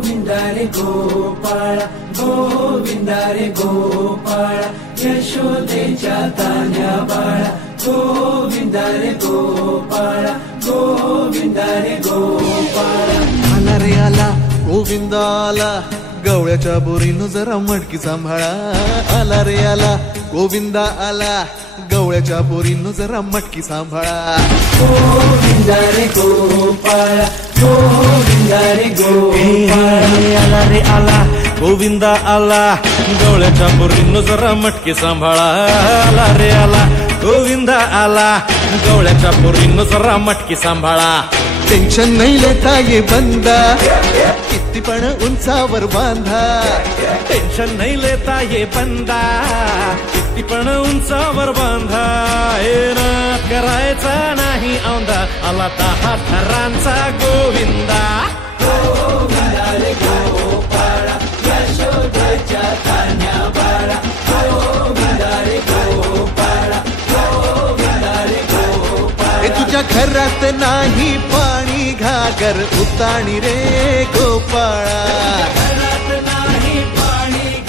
गोविंदा रे गोपाळा गोविंदा रे गोपाळा यशोदेच्या तान्या बाळा गोविंदा रे गोपाळा गोविंदा रे गोपाळा आला रे आला गोविंदा आला गवळ्याच्या बोरीनं जरा मटकी सांभाळा आला रे आला गोविंदा आला गवळ्याच्या बोरीनं जरा मटकी सांभाळा गोविंदा रे गोपाळा गोविंदा रे गोपाळा आला रे आला गोविंदा आला गवळ्याच्या बोरीनं जरा मटकी सांभाळा आला रे आला गोविंदा आला गवळ्याच्या बोरीनं जरा मटकी सांभाळा टेन्शन नाही लेता ये बंदा किती पण उंचावर बांधा टेन्शन नाही लेता ये बंदा किती पण उंचावर बांधा नाद करायचा नाही औंधा आला 10 थरांचा गोविंदा गोविंदा रे गोपाळा यशोदेच्या तान्या बाळा गोविंदा रे गोपाळा गोविंदा रे गोपाळा तुझ्या घरात नाही पाणी घागर उताणी रे गोपाळा घरात नाही पाणी